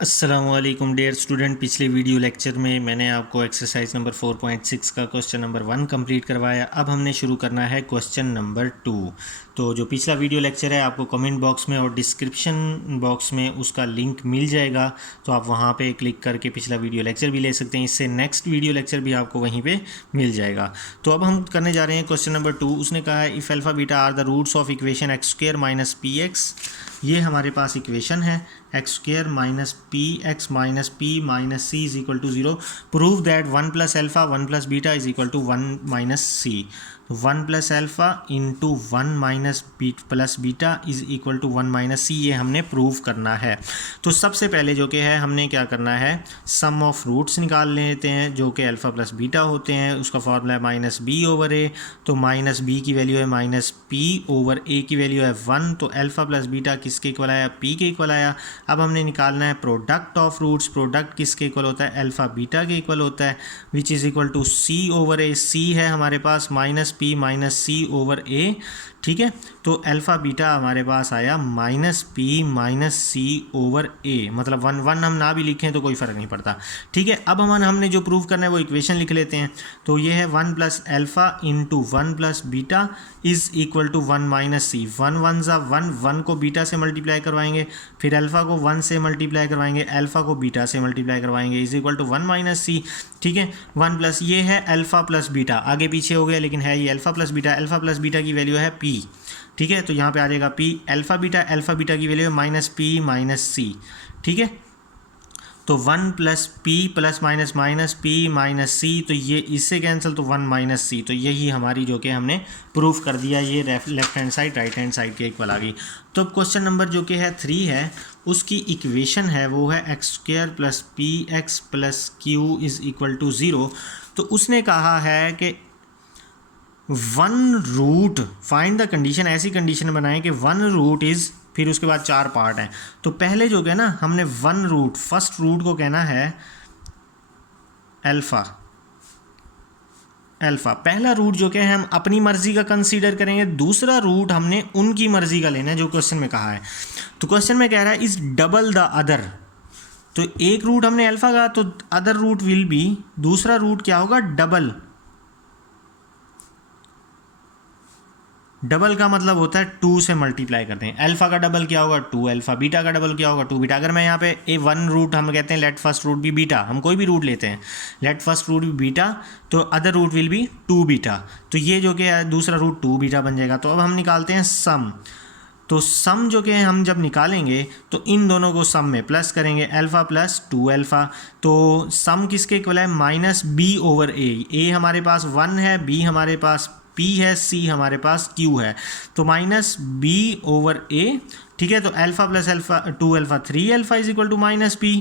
अस्सलामुअलैकुम dear student. पिछले video lecture में मैंने आपको एक्सरसाइज नंबर 4.6 का क्वेश्चन नंबर 1 कंप्लीट करवाया। अब हमने शुरू करना है क्वेश्चन नंबर 2। तो जो पिछला वीडियो लेक्चर है आपको कमेंट बॉक्स में और डिस्क्रिप्शन बॉक्स में उसका लिंक मिल जाएगा, तो आप वहाँ पे क्लिक करके पिछला वीडियो लेक्चर भी ले सकते हैं। इससे नेक्स्ट वीडियो लेक्चर भी आपको वहीं पर मिल जाएगा। तो अब हम करने जा रहे हैं क्वेश्चन नंबर 2। उसने कहा है if alpha beta are the roots of equation X square minus P X. ये हमारे पास इक्वेशन है x square minus P X minus P minus C is equal to 0। Prove that 1 plus alpha 1 plus beta is equal to 1 minus C. 1 plus alpha into 1 minus plus beta is equal to 1 minus C, ये हमने prove करना है। तो सबसे पहले जो कि है हमने क्या करना है, सम ऑफ रूट्स निकाल लेते हैं जो कि अल्फ़ा प्लस बीटा होते हैं। उसका फॉर्मूला है माइनस बी ओवर ए। तो माइनस बी की वैल्यू है माइनस पी ओवर ए की वैल्यू है 1। तो अल्फ़ा प्लस बीटा किसके इक्वल आया, पी के इक्वल आया। अब हमने निकालना है प्रोडक्ट ऑफ रूट्स। प्रोडक्ट किसके इक्वल होता है, अल्फ़ा बीटा के इक्वल होता है, which is equal to C over A. C है हमारे पास minus P minus C over A, ठीक है। तो अल्फ़ा बीटा हमारे पास आया minus P minus C over ए, मतलब 1 हम ना भी लिखें तो कोई फ़र्क नहीं पड़ता, ठीक है। अब हमने जो प्रूव करना है वो इक्वेशन लिख लेते हैं। तो ये है 1 plus alpha into 1 plus beta is equal to 1 minus C. 1 1 ज़ा 1, 1 को बीटा से मल्टीप्लाई करवाएंगे, फिर अल्फ़ा को 1 से मल्टीप्लाई करवाएंगे, अल्फ़ा को बीटा से मल्टीप्लाई करवाएंगे, is equal to 1 minus C, ठीक है। 1 प्लस ये है अल्फ़ा प्लस बीटा, आगे पीछे हो गया लेकिन है ये alpha plus beta. Alpha plus beta की वैल्यू है पी, ठीक है। तो यहाँ पे आ जाएगा पी। अल्फ़ा बीटा की वैल्यू है माइनस पी माइनस सी, ठीक है। तो 1 plus P plus minus minus P minus C, तो ये इससे कैंसिल, तो 1 माइनस सी। तो यही हमारी जो कि हमने प्रूफ कर दिया, ये left hand side right hand side के इक्वल आ गई। तो क्वेश्चन नंबर जो कि है 3 है, उसकी इक्वेशन है वो है x square plus p x plus q is equal to 0। तो उसने कहा है कि 1 रूट फाइंड द कंडीशन, ऐसी कंडीशन बनाएं कि 1 रूट इज़, फिर उसके बाद 4 पार्ट हैं। तो पहले जो है ना, हमने 1 रूट, फर्स्ट रूट को कहना है अल्फ़ा। पहला रूट जो कि है हम अपनी मर्ज़ी का कंसीडर करेंगे, दूसरा रूट हमने उनकी मर्ज़ी का लेना है जो क्वेश्चन में कहा है। तो क्वेश्चन में कह रहा है इज़ डबल द अदर। तो एक रूट हमने अल्फ़ा का, तो अदर रूट विल बी, दूसरा रूट क्या होगा, डबल। डबल का मतलब होता है 2 से मल्टीप्लाई करते हैं। अल्फ़ा का डबल क्या होगा, 2 अल्फ़ा। बीटा का डबल क्या होगा, 2 बीटा। अगर मैं यहाँ पे ए 1 रूट हम कहते हैं let first root be beta, हम कोई भी रूट लेते हैं, let first root be beta, तो other root will be 2 beta. तो ये जो कि है दूसरा रूट 2 बीटा बन जाएगा। तो अब हम निकालते हैं सम। तो सम जो कि हम जब निकालेंगे तो इन दोनों को सम में प्लस करेंगे, अल्फ़ा प्लस 2 अल्फ़ा। तो सम किसके इक्वल है, माइनस बी ओवर ए हमारे पास 1 है, बी हमारे पास P है, C हमारे पास Q है। तो माइनस B ओवर A, ठीक है। तो alpha plus alpha 2 alpha 3 alpha is equal to minus P,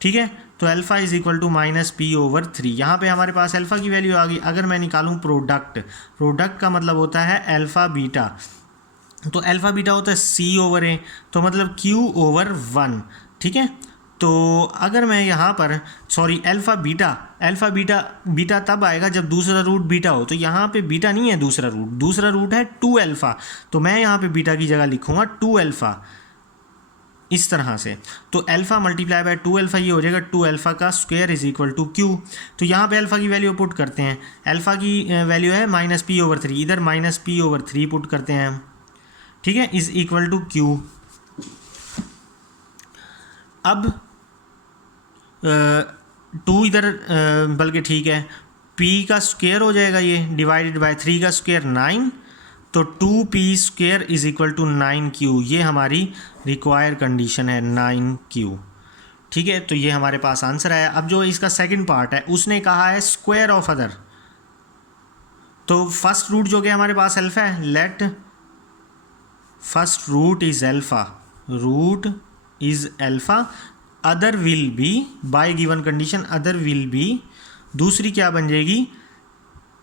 ठीक है। तो alpha is equal to minus P over 3। यहाँ पे हमारे पास अल्फ़ा की वैल्यू आ गई। अगर मैं निकालूँ प्रोडक्ट का मतलब होता है अल्फ़ा बीटा, तो अल्फ़ा बीटा होता है C ओवर A, तो मतलब Q ओवर 1, ठीक है। तो अगर मैं यहाँ पर अल्फ़ा बीटा तब आएगा जब दूसरा रूट बीटा हो। तो यहाँ पे बीटा नहीं है, दूसरा रूट है 2 अल्फ़ा। तो मैं यहाँ पे बीटा की जगह लिखूँगा 2 अल्फ़ा, इस तरह से। तो अल्फ़ा मल्टीप्लाई बाय 2 अल्फ़ा, ये हो जाएगा 2 अल्फ़ा का square is equal to q. तो यहाँ पे अल्फ़ा की वैल्यू पुट करते हैं। अल्फ़ा की वैल्यू है माइनस पी ओवर 3, इधर माइनस पी ओवर 3 पुट करते हैं हम, ठीक है, इज इक्वल टू क्यू। अब 2 इधर बल्कि ठीक है, p का स्क्वायर हो जाएगा, ये डिवाइडेड बाय 3 का स्क्वायर 9। तो 2p square is equal to 9q, ये हमारी रिक्वायर्ड कंडीशन है 9q, ठीक है। तो ये हमारे पास आंसर आया। अब जो इसका सेकंड पार्ट है, उसने कहा है स्क्वायर ऑफ अदर। तो फर्स्ट रूट जो कि हमारे पास अल्फ़ा है, let first root is alpha, other will be, by given condition other will be, दूसरी क्या बन जाएगी,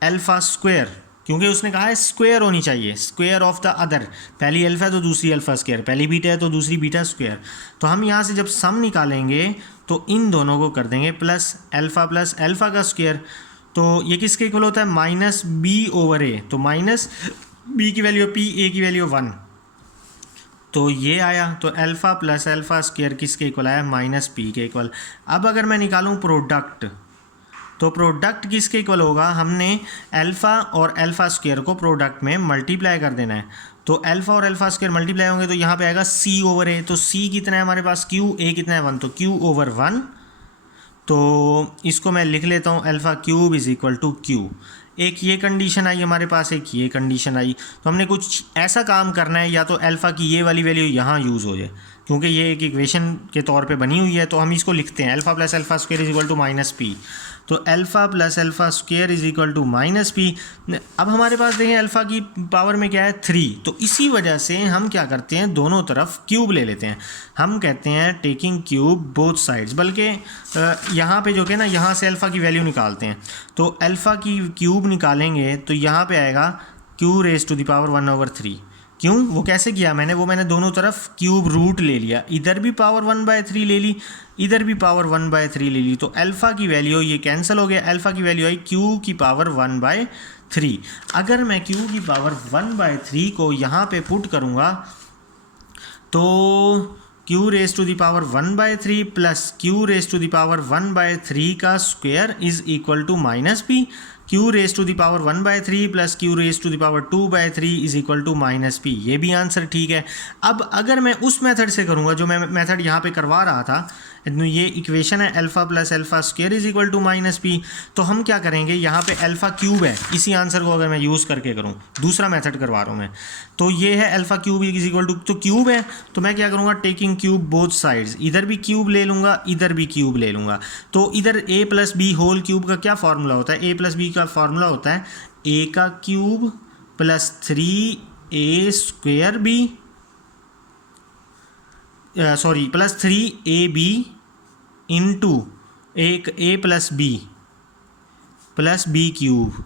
अल्फ़ा स्क्वायर, क्योंकि उसने कहा है स्क्वायर होनी चाहिए, स्क्वायर ऑफ द अदर। पहली अल्फ़ा है तो दूसरी अल्फ़ा स्क्वायर, पहली बीटा है तो दूसरी बीटा स्क्वायर। तो हम यहाँ से जब सम निकालेंगे तो इन दोनों को कर देंगे प्लस अल्फ़ा का स्क्वायर। तो ये किसके इक्वल होता है, माइनस बी ओवर ए। तो माइनस बी की वैल्यू पी, ए की वैल्यू 1, तो ये आया, तो अल्फ़ा प्लस अल्फ़ा स्क्वायर किसके इक्वल आया, माइनस पी के इक्वल। अब अगर मैं निकालूं प्रोडक्ट, तो प्रोडक्ट किसके इक्वल होगा, हमने अल्फ़ा और अल्फ़ा स्क्वायर को प्रोडक्ट में मल्टीप्लाई कर देना है। तो अल्फ़ा और अल्फ़ा स्क्वायर मल्टीप्लाई होंगे तो यहाँ पे आएगा सी ओवर ए। तो सी कितना है हमारे पास, क्यू, ए कितना है 1, तो क्यू ओवर 1। तो इसको मैं लिख लेता हूँ alpha cube is equal to q. एक ये कंडीशन आई हमारे पास, एक ये कंडीशन आई। तो हमने कुछ ऐसा काम करना है, या तो अल्फ़ा की ये वाली वैल्यू यहाँ यूज़ हो जाए, क्योंकि ये एक इक्वेशन के तौर पे बनी हुई है। तो हम इसको लिखते हैं alpha plus alpha square is equal to minus P. तो alpha plus alpha square is equal to minus P. अब हमारे पास देखें अल्फ़ा की पावर में क्या है 3, तो इसी वजह से हम क्या करते हैं, दोनों तरफ क्यूब ले लेते हैं। हम कहते हैं टेकिंग क्यूब बोथ साइड्स, बल्कि यहाँ पे जो कि ना, यहाँ से अल्फ़ा की वैल्यू निकालते हैं। तो अल्फ़ा की क्यूब निकालेंगे तो यहाँ पे आएगा q raise to the power 1/3। क्यों, वो कैसे किया मैंने, वो मैंने दोनों तरफ क्यूब रूट ले लिया, इधर भी पावर 1/3 ले ली, इधर भी पावर 1/3 ले ली। तो अल्फ़ा की वैल्यू ये कैंसिल हो गया, अल्फ़ा की वैल्यू आई क्यू की पावर 1/3। अगर मैं क्यू की पावर 1/3 को यहाँ पे पुट करूँगा तो q raise to the power 1/3 plus q raise to the power 1/3 का square is equal to minus p. Q raise to the power 1/3 plus q raise to the power 2/3 is equal to minus p. ये भी answer ठीक है। अब अगर मैं उस method से करूँगा जो मैं मेथड यहाँ पे करवा रहा था, ये इक्वेशन है alpha plus alpha square is equal to minus P. तो हम क्या करेंगे, यहाँ पे अल्फ़ा क्यूब है, इसी आंसर को अगर मैं यूज़ करके करूँ, दूसरा मेथड करवा रहा हूँ मैं, तो ये है alpha cube is equal to, तो क्यूब है तो मैं क्या करूँगा, टेकिंग क्यूब बोथ साइड्स, इधर भी क्यूब ले लूँगा, इधर भी क्यूब ले लूँगा। तो इधर a plus b whole cube का क्या फार्मूला होता है, ए प्लस बी का फार्मूला होता है ए का cube plus 3a square b, sorry plus 3ab into एक a plus b cube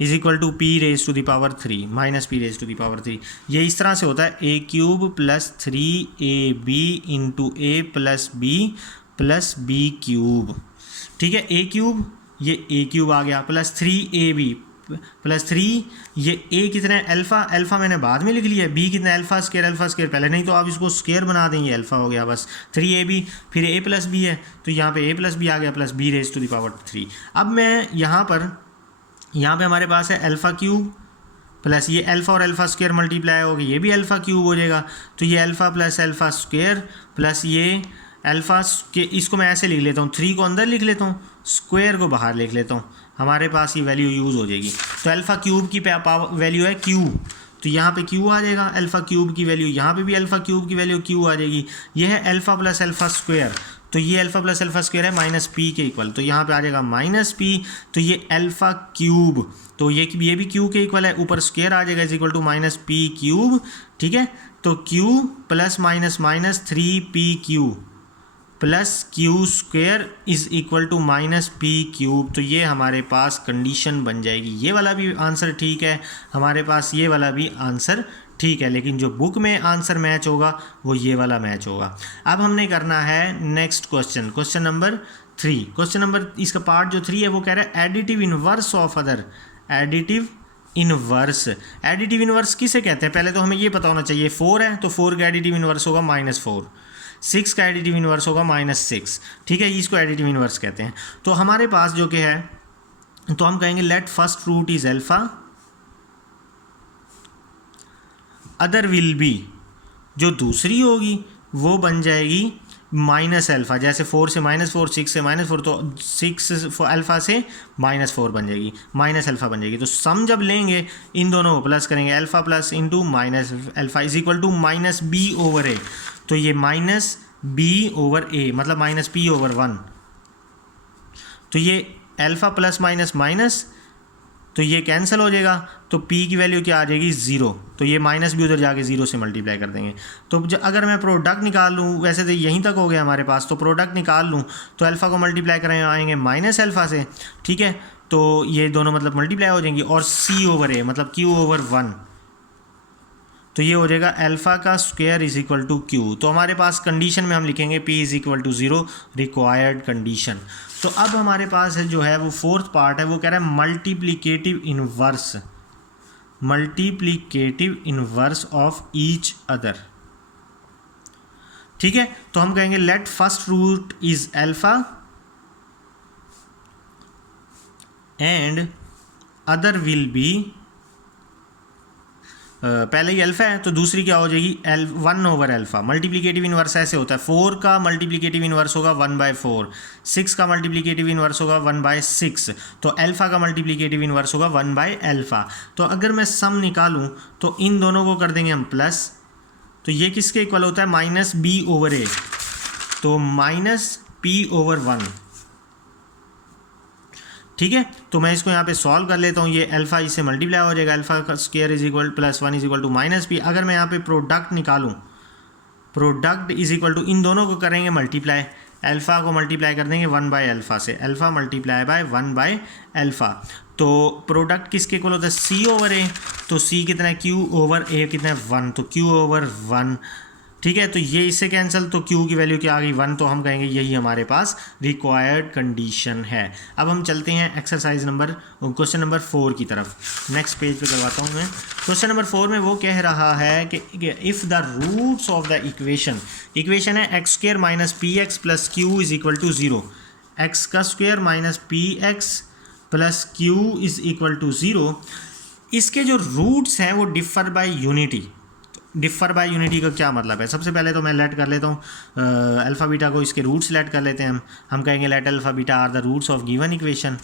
is equal to p raise to the power 3 minus p raise to the power 3। ये इस तरह से होता है a cube plus 3ab into A plus b cube. ठीक है, a cube, ये ए क्यूब आ गया, प्लस 3ab प्लस 3, ये ए कितना है अल्फ़ा, अल्फ़ा मैंने बाद में लिख लिया, बी कितना है अल्फ़ा स्क्वायर पहले, नहीं तो आप इसको स्क्वायर बना देंगे, अल्फ़ा हो गया बस 3ab, फिर ए प्लस बी है तो यहाँ पे ए प्लस बी आ गया plus b raise to the power 3। अब मैं यहाँ पे हमारे पास है अल्फ़ा क्यूब प्लस ये अल्फ़ा और अल्फ़ा स्क्वायर मल्टीप्लाई हो गया, ये भी अल्फ़ा क्यूब हो जाएगा। तो ये alpha plus alpha square plus ये अल्फ़ा के, इसको मैं ऐसे लिख लेता हूँ, 3 को अंदर लिख लेता हूँ, स्क्वायर को बाहर लिख लेता हूँ, हमारे पास ये वैल्यू यूज़ हो जाएगी। तो अल्फ़ा क्यूब की वैल्यू है क्यू, तो यहाँ पे क्यू आ जाएगा, अल्फ़ा क्यूब की वैल्यू, यहाँ पे भी अल्फ़ा क्यूब की वैल्यू क्यू आ जाएगी। ये है अल्फ़ा प्लस अल्फ़ा स्क्वायर, तो ये अल्फ़ा प्लस अल्फ़ा स्क्वायर है माइनस पी के इक्वल, तो यहाँ पे आ जाएगा माइनस पी। तो ये अल्फ़ा क्यूब, तो ये भी क्यू के इक्वल है, ऊपर स्क्वायर आ जाएगा is equal to minus p cube. ठीक है, तो q plus minus minus 3p q plus q square is equal to minus p cube. तो ये हमारे पास कंडीशन बन जाएगी। ये वाला भी आंसर ठीक है हमारे पास, ये वाला भी आंसर ठीक है, लेकिन जो बुक में आंसर मैच होगा वो ये वाला मैच होगा। अब हमने करना है next question, question number 3। Question number, इसका पार्ट जो 3 है वो कह रहा है additive inverse of other, additive inverse. Additive inverse किसे कहते हैं, पहले तो हमें ये पता होना चाहिए। 4 है तो 4 का एडिटिव इनवर्स होगा -4, 6 का एडिटिव इनवर्स होगा -6। ठीक है, इसको एडिटिव इनवर्स कहते हैं। तो हमारे पास जो कि है, तो हम कहेंगे let first root is alpha, other will be, जो दूसरी होगी वो बन जाएगी माइनस अल्फ़ा। जैसे 4 से -4, 6 से -4, तो 6 अल्फ़ा से -4 बन जाएगी, माइनस अल्फ़ा बन जाएगी। तो सम जब लेंगे इन दोनों को प्लस करेंगे, alpha plus into minus alpha is equal to minus B over A. तो ये माइनस बी ओवर ए मतलब माइनस पी ओवर 1। तो ये अल्फ़ा प्लस माइनस माइनस, तो ये कैंसिल हो जाएगा, तो p की वैल्यू क्या आ जाएगी 0। तो ये माइनस भी उधर जाके 0 से मल्टीप्लाई कर देंगे। तो अगर मैं प्रोडक्ट निकाल लूँ, वैसे तो यहीं तक हो गया हमारे पास, तो प्रोडक्ट निकाल लूँ तो अल्फ़ा को मल्टीप्लाई करें आएंगे माइनस अल्फ़ा से। ठीक है, तो ये दोनों मतलब मल्टीप्लाई हो जाएंगी, और c ओवर a मतलब q ओवर 1, तो ये हो जाएगा अल्फ़ा का square is equal to q. तो हमारे पास कंडीशन में हम लिखेंगे p is equal to 0, required condition. तो अब हमारे पास जो है वो फोर्थ पार्ट है, वो कह रहा है multiplicative inverse. Multiplicative inverse of each other. ठीक है, तो हम कहेंगे let first root is alpha and other will be, पहले ही अल्फा है तो दूसरी क्या हो जाएगी 1 ओवर अल्फा। मल्टीप्लीकेटिव इनवर्स ऐसे होता है, 4 का मल्टीप्लीकेटिव इनवर्स होगा 1/4, 6 का मल्टीप्लीकेटिव इनवर्स होगा 1/6, तो अल्फा का मल्टीप्लीकेटिव इनवर्स होगा 1/अल्फा। तो अगर मैं सम निकालूं तो इन दोनों को कर देंगे हम प्लस, तो ये किसके इक्वल होता है -b/a, तो -p/1। ठीक है, तो मैं इसको यहाँ पे सॉल्व कर लेता हूँ, ये अल्फा इससे मल्टीप्लाई हो जाएगा, अल्फा का square is equal +1 is equal to -p। अगर मैं यहाँ पे प्रोडक्ट निकालूँ, प्रोडक्ट इज इक्वल टू इन दोनों को करेंगे मल्टीप्लाई, अल्फा को मल्टीप्लाई कर देंगे 1/अल्फा से, अल्फा मल्टीप्लाई बाय 1/अल्फा, तो प्रोडक्ट किसके इक्वल होता है c/a, तो c कितना है q/a कितना है 1, तो q/1। ठीक है, तो ये इससे कैंसिल, तो q की वैल्यू क्या आ गई 1, तो हम कहेंगे यही हमारे पास रिक्वायर्ड कंडीशन है। अब हम चलते हैं क्वेश्चन नंबर 4 की तरफ। नेक्स्ट पेज पे करवाता हूँ मैं। क्वेश्चन नंबर 4 में वो कह रहा है कि if the roots of the equation है x² - px + q is equal to 0, x² - px + q is equal to 0, इसके जो रूट्स हैं वो differ by unity. Differ by unity का क्या मतलब है? सबसे पहले तो मैं लेट कर लेता हूँ अल्फ़ा बीटा को, इसके रूट्स लेट कर लेते हैं हम कहेंगे let alpha beta are the roots of given equation.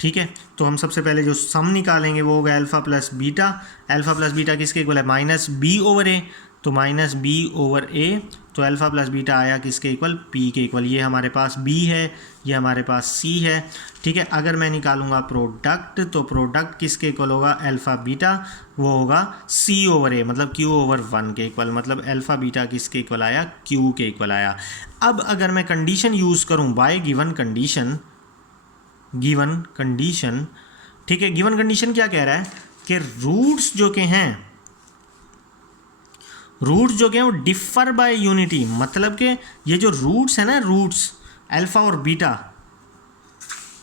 ठीक है, तो हम सबसे पहले जो सम निकालेंगे वो होगा अल्फ़ा प्लस बीटा किसके इक्वल है -b/a, तो -b/a, तो अल्फ़ा प्लस बीटा आया किसके इक्वल p के इक्वल, ये हमारे पास b है, ये हमारे पास c है। ठीक है, अगर मैं निकालूंगा प्रोडक्ट, तो प्रोडक्ट किसके इक्वल होगा अल्फ़ा बीटा, वो होगा c/a, मतलब q/1 के इक्वल, मतलब अल्फ़ा बीटा किसके इक्वल आया q के इक्वल आया। अब अगर मैं कंडीशन यूज़ करूँ बाय गिवन कंडीशन, ठीक है, गिवन कंडीशन क्या कह रहा है कि रूट्स जो के हैं वो डिफर बाय यूनिटी, मतलब कि ये जो रूट्स है ना, रूट्स अल्फा और बीटा,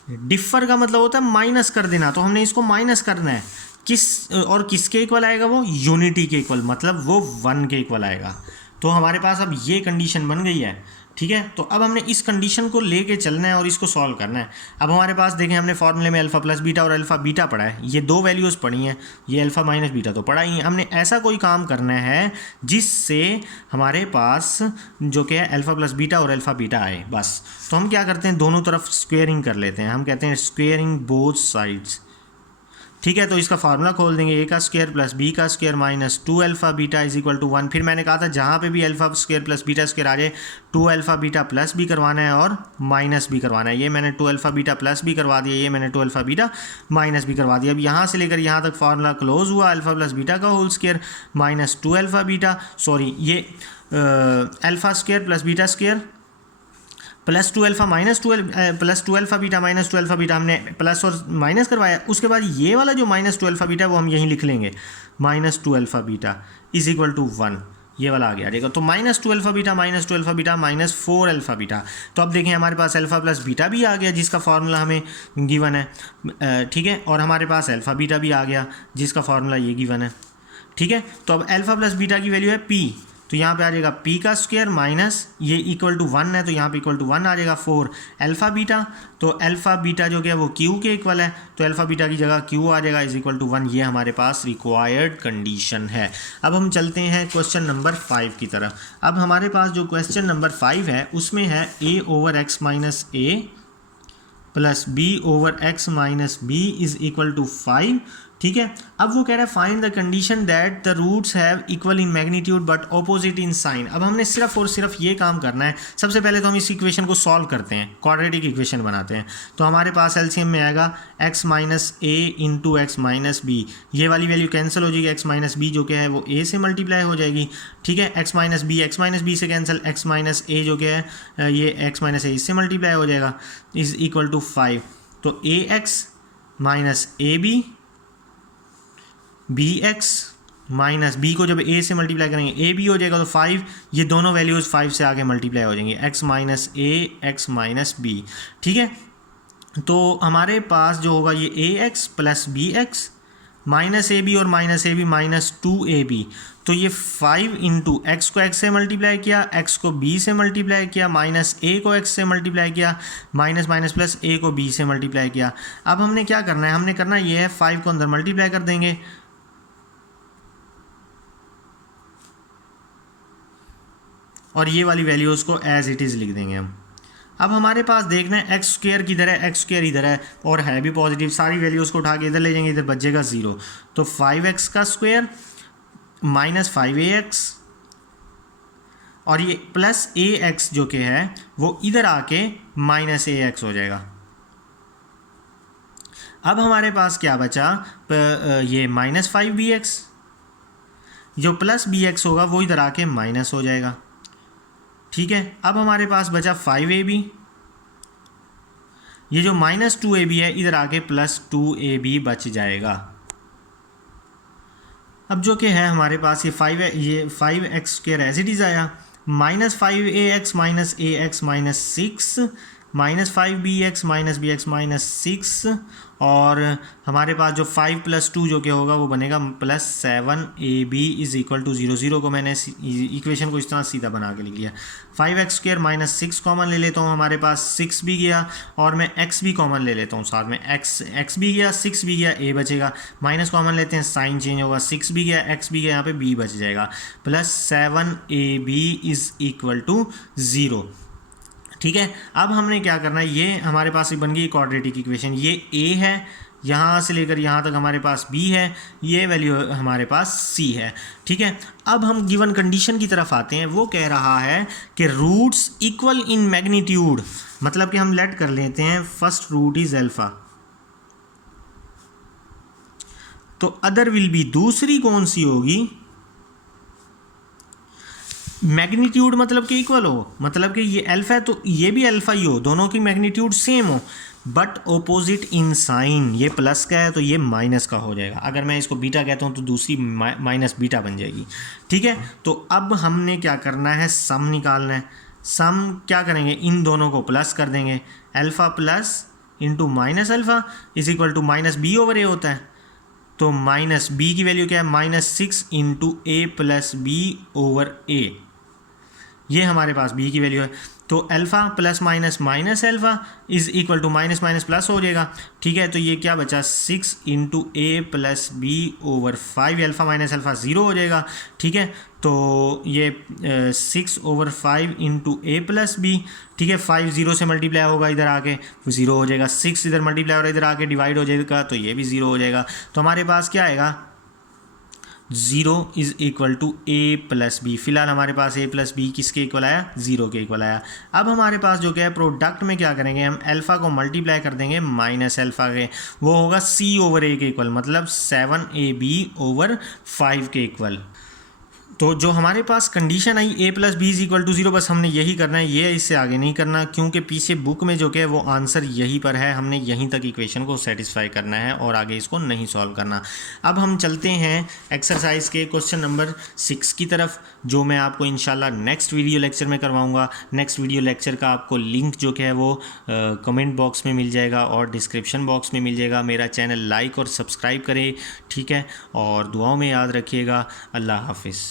डिफर का मतलब होता है माइनस कर देना, तो हमने इसको माइनस करना है किसके इक्वल आएगा, वो यूनिटी के इक्वल, मतलब वो 1 के इक्वल आएगा। तो हमारे पास अब ये कंडीशन बन गई है। ठीक है, तो अब हमने इस कंडीशन को लेके चलना है और इसको सॉल्व करना है। अब हमारे पास देखें, हमने फॉर्मूले में अल्फ़ा प्लस बीटा और अल्फ़ा बीटा पढ़ा है, ये दो वैल्यूज़ पढ़ी हैं, ये अल्फ़ा माइनस बीटा तो पढ़ा ही है। हमने ऐसा कोई काम करना है जिससे हमारे पास जो कि है अल्फ़ा प्लस बीटा और अल्फ़ा बीटा आए, बस। तो हम क्या करते हैं, दोनों तरफ स्क्वेयरिंग कर लेते हैं, हम कहते हैं स्क्वेयरिंग बोथ साइड्स। ठीक है, तो इसका फार्मूला खोल देंगे, a का स्क्वायर प्लस b का square minus 2 alpha beta is equal to 1। फिर मैंने कहा था जहाँ पे भी alpha square plus beta square आ जाए 2 अल्फ़ा बीटा प्लस भी करवाना है और माइनस भी करवाना है। ये मैंने 2 अल्फ़ा बीटा प्लस भी करवा दिया, ये मैंने 2 अल्फ़ा बीटा माइनस भी करवा दिया। अब यहाँ से लेकर यहाँ तक फार्मूला क्लोज हुआ, अल्फ़ा प्लस बीटा का whole square minus 2 alpha beta, sorry ये alpha square plus beta square plus 2 alpha minus 2 alpha beta minus 2 alpha beta, हमने प्लस और माइनस करवाया। उसके बाद ये वाला जो माइनस 2 अल्फ़ा बीटा वो हम यहीं लिख लेंगे, minus 2 alpha beta is equal to 1, ये वाला आ गया। तो minus 2 alpha beta minus 2 alpha beta minus 4 alpha beta. तो अब देखें हमारे पास अल्फ़ा प्लस बीटा भी आ गया जिसका फार्मूला हमें गिवन है। ठीक है, और हमारे पास अल्फ़ा बीटा भी आ गया जिसका फार्मूला ये गिवन है। ठीक है, तो अब अल्फ़ा प्लस बीटा की वैल्यू है p, तो यहाँ पे आ जाएगा p का स्क्वायर माइनस ये इक्वल टू 1 है, तो यहाँ पे इक्वल टू 1 आ जाएगा 4 अल्फ़ा बीटा। तो अल्फ़ा बीटा जो क्या वो q के इक्वल है, तो अल्फ़ा बीटा की जगह q आ जाएगा इज इक्वल टू 1। ये हमारे पास रिक्वायर्ड कंडीशन है। अब हम चलते हैं क्वेश्चन नंबर 5 की तरफ। अब हमारे पास जो क्वेश्चन नंबर 5 है उसमें है a/x minus a plus b/x minus b is equal to 5। ठीक है, अब वो कह रहा है find the condition that the roots have equal in magnitude but opposite in sign. अब हमने सिर्फ और सिर्फ ये काम करना है। सबसे पहले तो हम इस इक्वेशन को सॉल्व करते हैं, क्वाड्रेटिक इक्वेशन बनाते हैं। तो हमारे पास एलसीएम में आएगा x minus a into x minus b, ये वाली वैल्यू कैंसिल हो जाएगी, x माइनस बी जो क्या है वो a से मल्टीप्लाई हो जाएगी। ठीक है, x माइनस बी से कैंसिल, x माइनस a जो क्या है ये x माइनस a इससे मल्टीप्लाई हो जाएगा इज इक्वल टू 5। तो ax minus ab bx minus b को जब a से मल्टीप्लाई करेंगे a b हो जाएगा, तो 5, ये दोनों वैल्यूज़ 5 से आगे मल्टीप्लाई हो जाएंगे, x minus a x minus b। ठीक है, तो हमारे पास जो होगा ये A X plus B X minus A B और minus A B minus 2ab। तो ये 5 इंटू एक्स को एक्स से मल्टीप्लाई किया, एक्स को बी से मल्टीप्लाई किया, माइनस ए को एक्स से मल्टीप्लाई किया, माइनस माइनस प्लस ए को बी से मल्टीप्लाई किया। अब हमने क्या करना है, हमने करना ये है 5 को अंदर मल्टीप्लाई कर देंगे और ये वाली वैल्यूज़ को एज इट इज़ लिख देंगे हम। अब हमारे पास देखना है एक्स स्क्वेयर किधर है, एक्स स्क्वेयर इधर है और है भी पॉजिटिव, सारी वैल्यूज़ को उठा के इधर ले जाएंगे, इधर बचेगा 0। तो 5x का स्क्वेयर माइनस 5ax और ये प्लस ax जो कि है वो इधर आके माइनस ax हो जाएगा। अब हमारे पास क्या बचा, ये माइनस 5bx, जो प्लस bx होगा वो इधर आके माइनस हो जाएगा। ठीक है, अब हमारे पास बचा 5ab, ये जो माइनस 2ab है इधर आके प्लस 2ab बच जाएगा। अब जो कि है हमारे पास ये 5x square as it is आया, minus 5ax minus ax minus 6 minus 5bx minus bx minus 6 और हमारे पास जो 5 प्लस 2 जो कि होगा वो बनेगा plus 7ab is equal to 0। 0 को मैंने इक्वेशन को इस तरह सीधा बना के लिख लिया। 5x स्क्वायर माइनस 6 कॉमन ले लेता हूँ, हमारे पास 6 भी गया और मैं x भी कॉमन ले लेता हूँ साथ में, x भी गया, 6 भी गया, a बचेगा, माइनस कॉमन लेते हैं, साइन चेंज होगा, 6 भी गया, x भी गया, यहाँ पे b बच जाएगा, plus 7ab is equal to 0। ठीक है, अब हमने क्या करना है, ये हमारे पास बन गई क्वाड्रेटिक इक्वेशन, ये a है, यहाँ से लेकर यहाँ तक हमारे पास b है, ये वैल्यू हमारे पास c है। ठीक है, अब हम गिवन कंडीशन की तरफ आते हैं। वो कह रहा है कि रूट्स इक्वल इन मैग्नीट्यूड, मतलब कि हम लेट कर लेते हैं फर्स्ट रूट इज अल्फा, तो अदर विल बी, दूसरी कौन सी होगी, मैग्नीट्यूड मतलब कि इक्वल हो, मतलब कि ये अल्फा है तो ये भी अल्फा ही हो, दोनों की मैग्नीट्यूड सेम हो, बट ओपोजिट इन साइन, ये प्लस का है तो ये माइनस का हो जाएगा। अगर मैं इसको बीटा कहता हूँ तो दूसरी माइनस बीटा बन जाएगी। ठीक है, तो अब हमने क्या करना है, सम निकालना है। सम क्या करेंगे, इन दोनों को प्लस कर देंगे, alpha plus into minus alpha is equal to minus B over A होता है। तो माइनस बी की वैल्यू क्या है, minus 6 into A plus B over A, ये हमारे पास b की वैल्यू है। तो alpha plus minus minus alpha is equal to minus minus plus हो जाएगा। ठीक है, तो ये क्या बचा, 6 इंटू ए plus B over 5, alpha minus alpha 0 हो जाएगा। ठीक है, तो ये 6 ओवर 5 इंटू ए प्लस बी, ठीक है, 5 0 से मल्टीप्लाई होगा, इधर आके 0 हो जाएगा, 6 इधर मल्टीप्लाई और इधर आके डिवाइड हो जाएगा, तो ये भी 0 हो जाएगा। तो हमारे पास क्या आएगा, 0 is equal to a plus b. फिलहाल हमारे पास ए प्लस बी किसके इक्वल आया, 0 के इक्वल आया। अब हमारे पास जो क्या है, प्रोडक्ट में क्या करेंगे, हम अल्फ़ा को मल्टीप्लाई कर देंगे माइनस अल्फ़ा के, वो होगा c ओवर a के इक्वल, मतलब 7ab ओवर 5 के इक्वल। तो जो हमारे पास कंडीशन आई a plus B is equal to 0, बस हमने यही करना है, ये इससे आगे नहीं करना, क्योंकि पीछे बुक में जो कि है वो आंसर यहीं पर है, हमने यहीं तक इक्वेशन को सेटिस्फाई करना है और आगे इसको नहीं सॉल्व करना। अब हम चलते हैं एक्सरसाइज के क्वेश्चन नंबर 6 की तरफ, जो मैं आपको इंशाल्लाह नेक्स्ट वीडियो लेक्चर में करवाऊँगा। नेक्स्ट वीडियो लेक्चर का आपको लिंक जो कि है वो कमेंट बॉक्स में मिल जाएगा और डिस्क्रिप्शन बॉक्स में मिल जाएगा। मेरा चैनल लाइक और सब्सक्राइब करें, ठीक है, और दुआओं में याद रखिएगा। अल्लाह हाफिज़।